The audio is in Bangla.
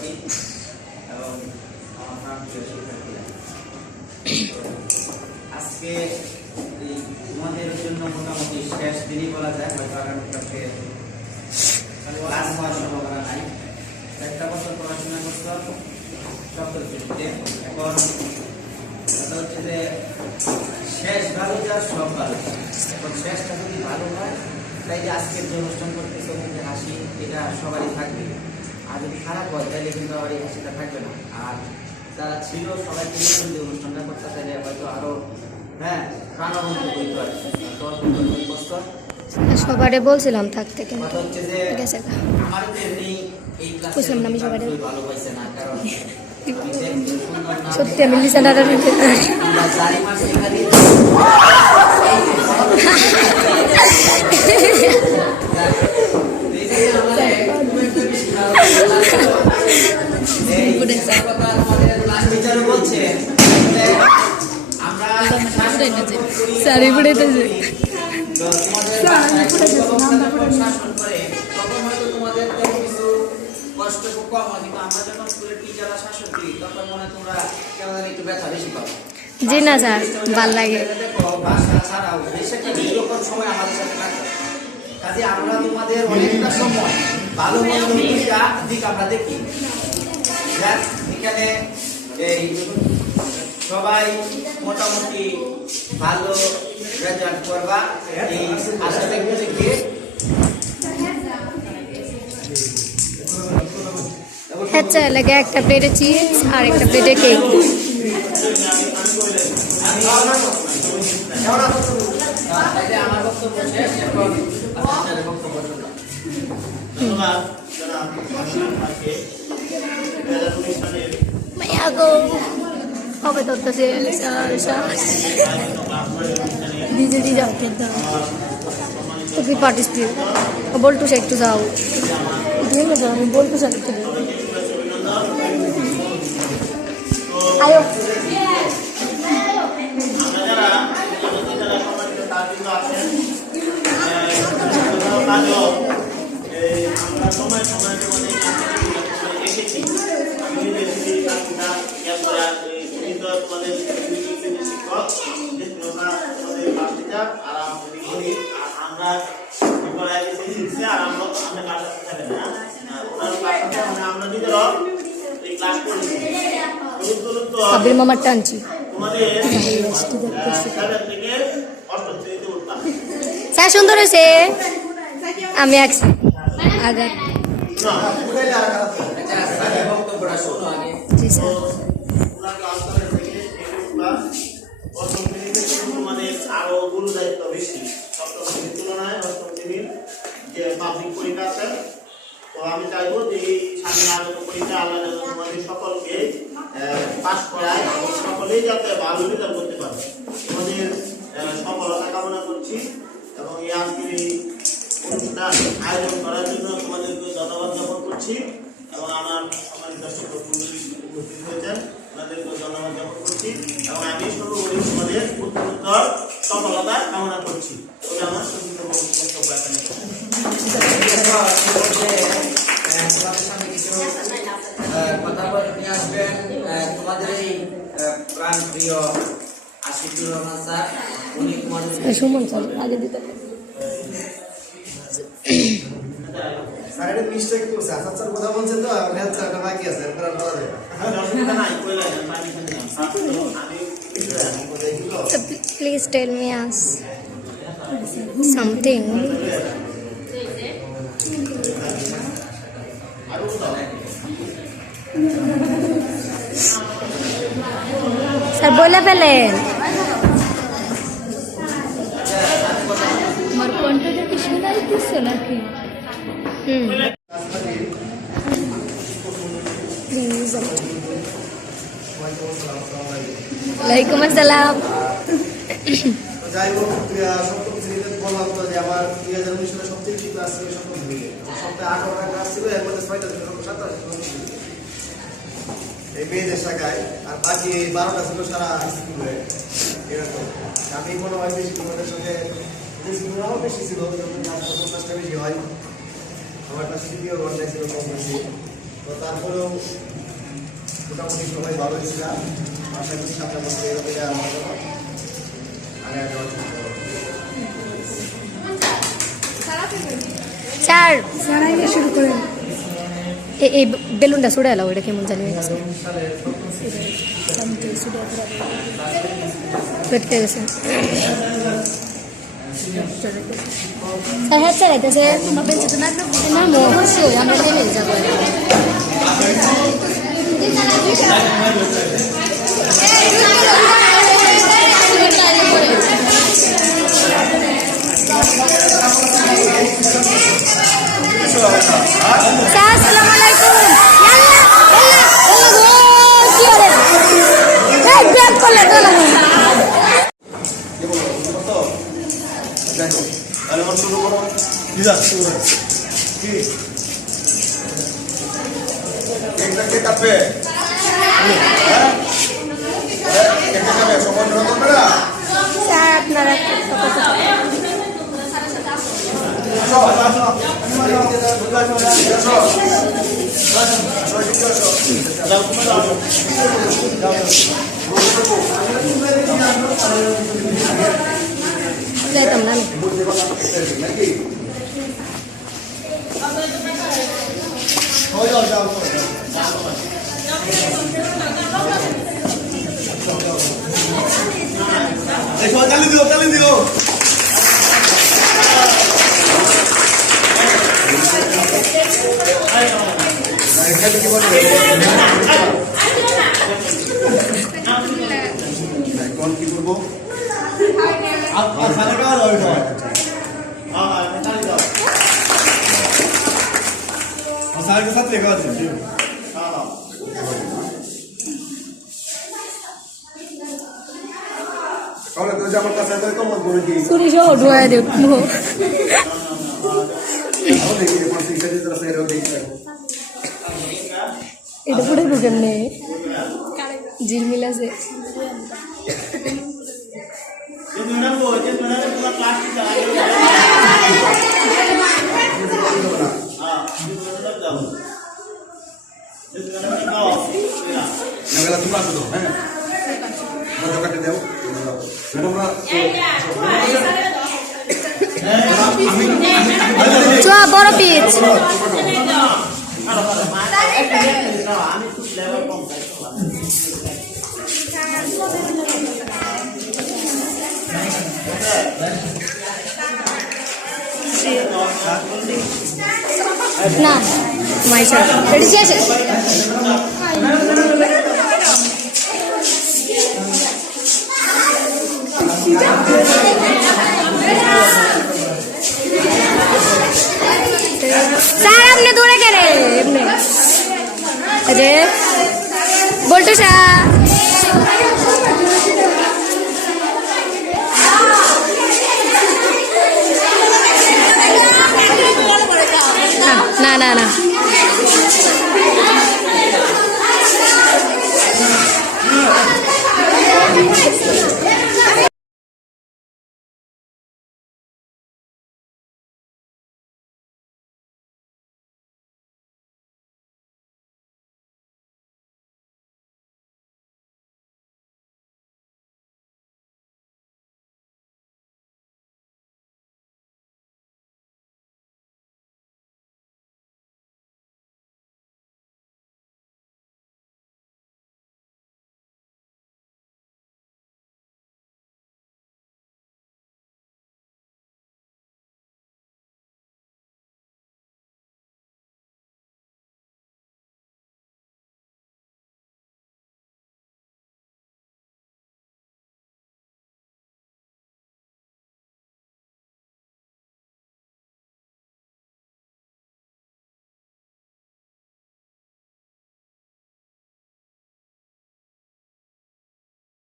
সবাইকে এবং আমার প্রাণপ্রিয় শিক্ষার্থীরা, আজকে তোমাদের জন্য মোটামুটি শেষ দিনই বলা যায়, হয়তো আগামীকালকে ক্লাস হওয়ার সম্ভাবনা নাই। একটা বছর পড়াশোনা করতে সপ্তম শ্রেণীতে, এখন কথা হচ্ছে যে শেষ ভালো যার সব ভালো। এখন শেষটা যদি ভালো হয়, তাই যে আজকের যে অনুষ্ঠান করতেছে ওখানে হাসি এটা সবারই থাকবে, আর যদি খারাপ হয় তাহলে কিন্তু আবার এই হাসিটা থাকবে না। আর যারা ছিল সবাইকে যদি অনুষ্ঠানটা করতে চাইলে হয়তো আরো প্রাণবন্ত হইতে পারে। সবারে বলছিলাম থাকতে, কিন্তু হচ্ছে যে আমার এমনি এই ক্লাসে আমি সবাই ভালো পাইছে না, কারণ সত্যি আমি লিসেনারের সারি পড়েতেছে জি না স্যার, ভাল লাগে। আমরা তোমাদের অনেকটা সময় ভালো মন্দ দিক আমরা দেখি। এখানে এই সবাই মোটামুটি ভালো রেজাল্ট করবা এই আশা ব্যক্তি। আচ্ছা লাগে একটা প্লেটে চিপস আর একটা প্লেটে কেক। আমার বক্তব্য শেষ, এখন আপনাদের বক্তব্য শুনলাম। হবে তো ডিজে যাও খেলতে তুমি পার্টিসিপেট বলটু সে একটু যাও, আমি বলটু সে একটু আয়ো। সময় সময় এসেছি তোমাদের শিক্ষক আমরা আমরা নিজেরাও এই ক্লাস করেছি। আবির মামার টানছি স্যার, সুন্দর হয়েছে। আমি আছি আগে। জি স্যার। তোমাদের আরো গুরু দায়িত্ব বেশি সপ্তম শ্রেণীর তুলনায় অষ্টম শ্রেণীর যে পাবলিক পরীক্ষা আছে। তো আমি চাইবো যে এই সামনে আগত পরীক্ষা আল্লাহ যেন তোমাদের সকলকে পাস করায়, সকলেই যাতে ভালো রেজাল্ট করতে পারে তোমাদের সফলতা কামনা করছি। এবং এই আজকের এই অনুষ্ঠান আয়োজন করার জন্য তোমাদেরকে ধন্যবাদ জ্ঞাপন করছি। এবং আমার সম্মানিত শিক্ষক উপস্থিত হয়েছেন, ওনাদেরকে ধন্যবাদ জ্ঞাপন করছি। এবং আমি সর্বোপরি তোমাদের উত্তরোত্তর সফলতা কামনা করছি। তবে আমার সংক্ষিপ্ত বক্তব্য এখানে তোমাদের সামনে কিছু কথা নিয়ে আসবেন তোমাদের এই প্রাণ প্রিয় আশিকুর রহমান স্যার। উনি তোমাদের সুমন স্যার আগে দিতে সাইডে মিস্টেক করছে। আচ্ছা স্যার কথা বলছেন তো স্যারটা বাকি আছে এরপর বলা যায় please tell me us something. Sir বলে ফেলেন। আমার কণ্ঠটা কি শোনা যাচ্ছে নাকি? প্লিজ। ওয়ালাইকুম আসসালাম। যাই হোক, সপ্তম শ্রেণীতে বললাম তো যে আমার 2019 সালে সবচেয়ে বেশি ক্লাস ছিল সপ্তম শ্রেণীতে। সপ্তাহে 18টা ক্লাস ছিল, এর মধ্যে 6টা ছিল 27টা এই মেয়েদের শাখায়, আর বাকি 12টা ছিল সারা স্কুলে। এরকম আমি মনে হয় বেশি তোমাদের সঙ্গে বেশি ছিল, ক্লাসটা বেশি হয়। আমার ক্লাস তৃতীয় ঘন্টায় ছিল কম বেশি। তো তো তারপরেও মোটামুটি সবাই ভালোই ছিলাম। আশা করি সামনে বছর এরকম আমার জন্য আগে আগে অর্জন করবো। স্যার শুরু করেন। এই বেলুনটা ছুড়ে এলাও, এটা কেমন জানি হয়ে গেছে। পেটকে গেছে স্যার, হ্যাঁ স্যার আইতেছে না অবশ্যই আমরা জেনে যাবো। স্যার আসসালামু আলাইকুম। ইয়াল্লা ইয়াল্লা ইয়াল্লা গো কি করে এই ব্যাক করলে তো না যাই হোক, তাহলে আমার শুরু করো। কি যাচ্ছে কি কেকটা কে কাটবে? হ্যাঁ কেকটা কাটবে সময় ধরে করবে না? স্যার আপনারা যাইতাম না আমি। তালি দিও এখন কি করবো? আমার কাছে কমন করে কি চুরি সহ ঢোয়া দেখবো। এটা পুরো ঢুকেন নেই ঝিলমিল আছে। চুয়া বড় পিচ না মাইসা রেডি আছে। স্যার আপনি দূরে কেড়ে এমনি আরে বলতো স্যার না না না